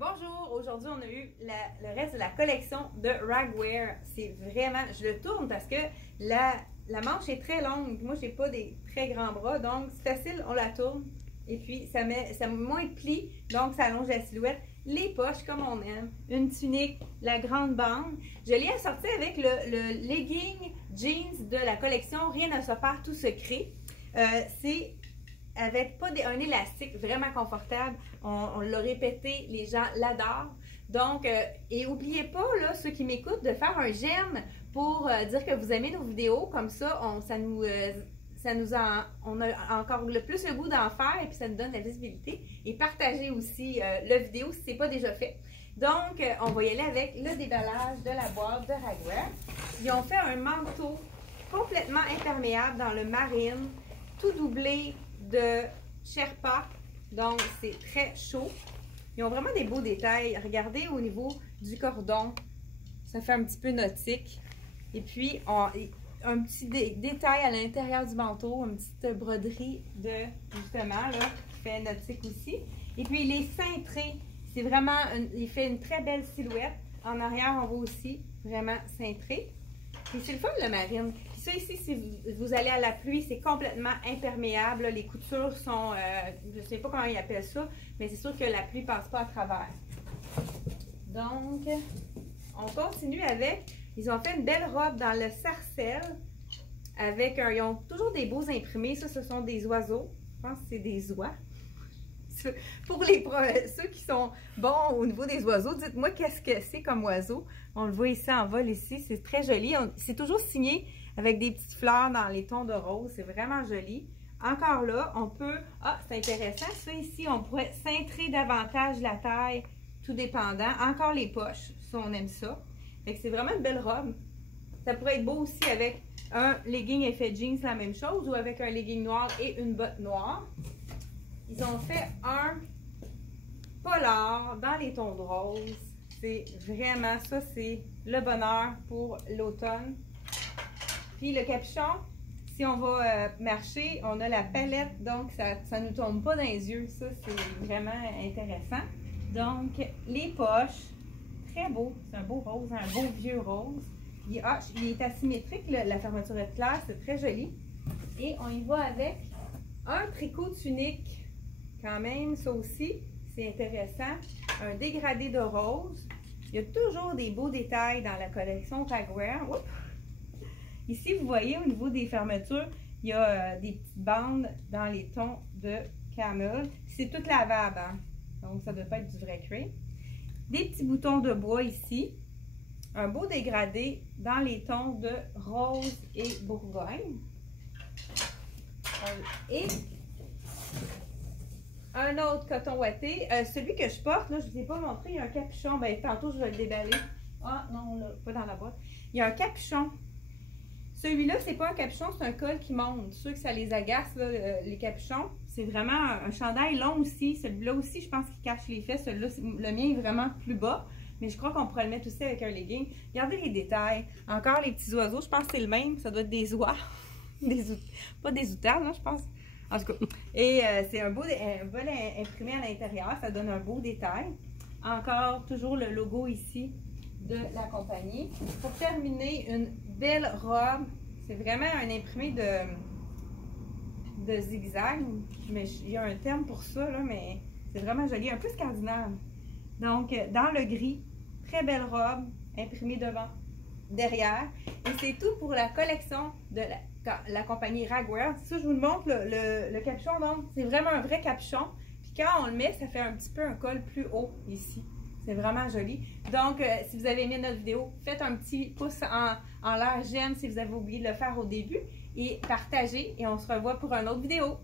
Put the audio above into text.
Bonjour, aujourd'hui on a eu le reste de la collection de Ragwear. C'est vraiment, je le tourne parce que la manche est très longue. Moi j'ai pas des très grands bras, donc c'est facile, on la tourne. Et puis ça met moins de plis, donc ça allonge la silhouette. Les poches comme on aime, une tunique, la grande bande. Je l'ai assorti avec le legging jeans de la collection Rien à se faire, tout se crée. C'est avec pas un élastique vraiment confortable. On l'a répété, les gens l'adorent. Donc, et n'oubliez pas, là, ceux qui m'écoutent, de faire un j'aime pour dire que vous aimez nos vidéos. Comme ça, on a encore plus le goût d'en faire et puis ça nous donne la visibilité. Et partagez aussi la vidéo si ce n'est pas déjà fait. Donc, on va y aller avec le déballage de la boîte de Ragwear. Ils ont fait un manteau complètement imperméable dans le marine, tout doublé de Sherpa, donc c'est très chaud. Ils ont vraiment des beaux détails. Regardez au niveau du cordon, ça fait un petit peu nautique. Et puis, un petit détail à l'intérieur du manteau, une petite broderie de, justement, là, qui fait nautique aussi. Et puis, il est cintré. C'est vraiment, il fait une très belle silhouette. En arrière, on voit aussi vraiment cintré. Et c'est le fun, le marine. Puis ça ici, si vous allez à la pluie, c'est complètement imperméable. Les coutures sont, je ne sais pas comment ils appellent ça, mais c'est sûr que la pluie ne passe pas à travers. Donc, on continue avec, ils ont fait une belle robe dans le sarcelle. Avec ils ont toujours des beaux imprimés. Ça, ce sont des oiseaux. Je pense que c'est des oies. Pour ceux qui sont bons au niveau des oiseaux, dites-moi qu'est-ce que c'est comme oiseau. On le voit ici en vol ici, c'est très joli. C'est toujours signé avec des petites fleurs dans les tons de rose, c'est vraiment joli. Encore là, on peut, c'est intéressant, ça ici, on pourrait cintrer davantage la taille, tout dépendant. Encore les poches, ça on aime ça. Fait que c'est vraiment une belle robe. Ça pourrait être beau aussi avec un legging effet jeans, la même chose, ou avec un legging noir et une botte noire. Ils ont fait un polar dans les tons de rose. C'est vraiment, ça c'est le bonheur pour l'automne. Puis le capuchon, si on va marcher, on a la palette, donc ça ne nous tombe pas dans les yeux. Ça, c'est vraiment intéressant. Donc, les poches, très beau. C'est un beau rose, un beau vieux rose. Il est asymétrique, la fermeture est claire, c'est très joli. Et on y va avec un tricot tunique. Quand même, ça aussi, c'est intéressant. Un dégradé de rose. Il y a toujours des beaux détails dans la collection Ragwear. Ici, vous voyez, au niveau des fermetures, il y a des petites bandes dans les tons de camel. C'est tout lavable, hein? Donc ça ne doit pas être du vrai cuir. Des petits boutons de bois ici. Un beau dégradé dans les tons de rose et bourgogne. Et un autre coton ouaté. Celui que je porte, là, je ne vous ai pas montré, il y a un capuchon. Ben, tantôt, je vais le déballer. Ah, non, là, pas dans la boîte. Il y a un capuchon. Celui-là, c'est pas un capuchon, c'est un col qui monte. Ceux que ça les agace, là, les capuchons. C'est vraiment un chandail long aussi. Celui-là aussi, je pense qu'il cache les fesses. Celui-là, le mien est vraiment plus bas. Mais je crois qu'on pourrait le mettre aussi avec un legging. Regardez les détails. Encore les petits oiseaux. Je pense que c'est le même. Ça doit être des oies. Pas des outardes, non, je pense. En tout cas, et c'est un vol imprimé à l'intérieur, ça donne un beau détail. Encore, toujours le logo ici de la compagnie. Pour terminer, une belle robe. C'est vraiment un imprimé de zigzag. Mais il y a un terme pour ça, là, mais c'est vraiment joli, un peu scandinave. Donc, dans le gris, très belle robe, imprimée devant, derrière. Et c'est tout pour la collection de la compagnie Ragwear. Ça, je vous le montre, le capuchon, donc c'est vraiment un vrai capuchon. Puis quand on le met, ça fait un petit peu un col plus haut ici. C'est vraiment joli. Donc, si vous avez aimé notre vidéo, faites un petit pouce en l'air j'aime si vous avez oublié de le faire au début. Et partagez et on se revoit pour une autre vidéo.